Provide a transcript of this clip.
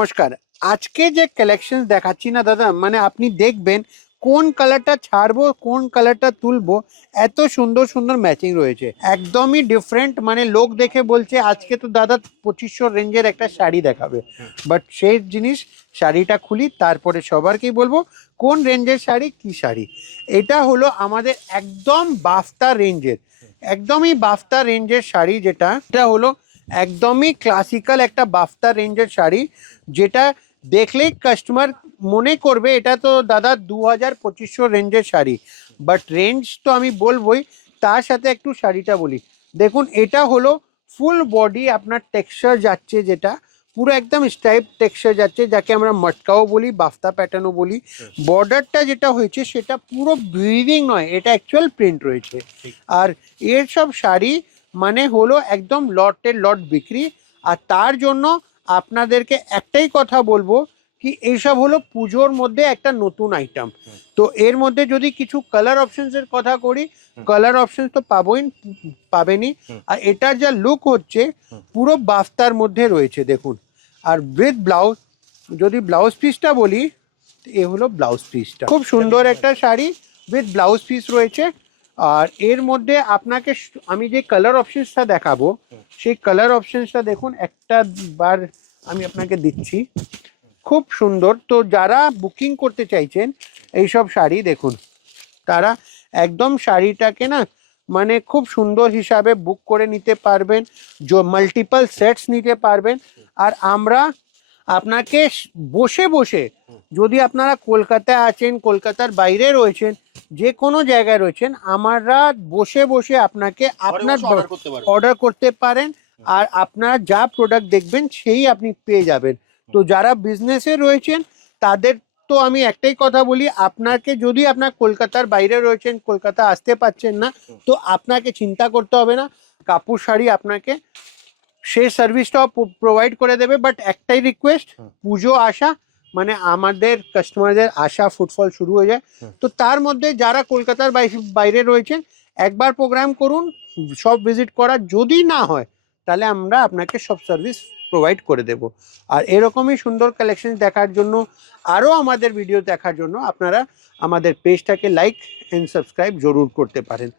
নমস্কার। আজকে যে কালেকশন দেখাচ্ছি না দাদা, মানে আপনি দেখবেন কোন কালারটা ছাড়বো কোন কালারটা তুলবো, এত সুন্দর সুন্দর ম্যাচিং রয়েছে, একদমই ডিফারেন্ট। মানে লোক দেখে বলছে আজকে তো দাদা 2500 রেঞ্জের একটা শাড়ি দেখাবে, বাট সেই জিনিস শাড়িটা খুলি তারপরে সবারকেই বলবো কোন রেঞ্জের শাড়ি কি শাড়ি। এটা হলো আমাদের একদম বাফতা রেঞ্জের, একদমই বাফতা রেঞ্জের শাড়ি। এটা হলো একদমই ক্লাসিক্যাল একটা বাফতা রেঞ্জের শাড়ি, যেটা দেখলেই কাস্টমার মনে করবে এটা তো দাদা 2500 রেঞ্জের শাড়ি। বাট রেঞ্জ তো আমি বলবোই, তার সাথে একটু শাড়িটা বলি। দেখুন এটা হলো ফুল বডি আপনার টেক্সচার যাচ্ছে, যেটা পুরো একদম স্টাইপ টেক্সচার যাচ্ছে, যাকে আমরা মটকাও বলি, বাফতা প্যাটার্নও বলি। বর্ডারটা যেটা হয়েছে সেটা পুরো ব্রিডিং নয়, এটা অ্যাকচুয়াল প্রিন্ট রয়েছে। আর এর সব শাড়ি মানে হলো একদম লটের লট বিক্রি। আর তার জন্য আপনাদেরকে একটাই কথা বলবো কি এইসব হলো পুজোর মধ্যে একটা নতুন আইটেম। তো এর মধ্যে যদি কিছু কালার অপশনস এর কথা করি, কালার অপশনস তো পাবেনই। আর এটার যা লুক হচ্ছে পুরো বাফতার মধ্যে রয়েছে দেখুন। আর উইথ ব্লাউজ, যদি ব্লাউজ পিসটা বলি, এ হলো ব্লাউজ পিসটা, খুব সুন্দর একটা শাড়ি উইথ ব্লাউজ পিস রয়েছে। আর এর মধ্যে আপনাকে আমি যে কালার অপশনসটা দেখাবো, সেই কালার অপশনসটা দেখুন একটা বার আমি আপনাকে দিচ্ছি, খুব সুন্দর। তো যারা বুকিং করতে চাইছেন এইসব শাড়ি দেখুন, তারা একদম শাড়িটাকে না মানে খুব সুন্দর হিসাবে বুক করে নিতে পারবেন, মাল্টিপল সেটস নিতে পারবেন। আর আমরা আপনাকে বসে বসে, যদি আপনারা কলকাতায় আছেন, কলকাতার বাইরে রয়েছেন, যে কোনো জায়গায় রয়েছেন, আমরা বসে বসে আপনাকে আপনার অর্ডার করতে পারেন। আর আপনারা যা প্রোডাক্ট দেখবেন সেই আপনি পেয়ে যাবেন। তো যারা বিজনেসে রয়েছেন তাদের তো আমি একটাই কথা বলি, আপনাকে যদি আপনার কলকাতার বাইরে রয়েছেন, কলকাতা আসতে পারছেন না, তো আপনাকে চিন্তা করতে হবে না, কাপড় শাড়ি আপনাকে সেই সার্ভিসটাও প্রোভাইড করে দেবে। বাট একটাই রিকোয়েস্ট, পুজো আসা মানে আমাদের কাস্টমারদের আশা ফুটফল শুরু হয়ে যায়। তো তার মধ্যে যারা কলকাতার বাইরে রয়েছেন, একবার প্রোগ্রাম করুন সব ভিজিট করার, যদি না হয় তাহলে আমরা আপনাকে সব সার্ভিস প্রোভাইড করে দেব। আর এরকমই সুন্দর কালেকশন দেখার জন্য, আরও আমাদের ভিডিও দেখার জন্য আপনারা আমাদের পেজটাকে লাইক অ্যান্ড সাবস্ক্রাইব জরুর করতে পারেন।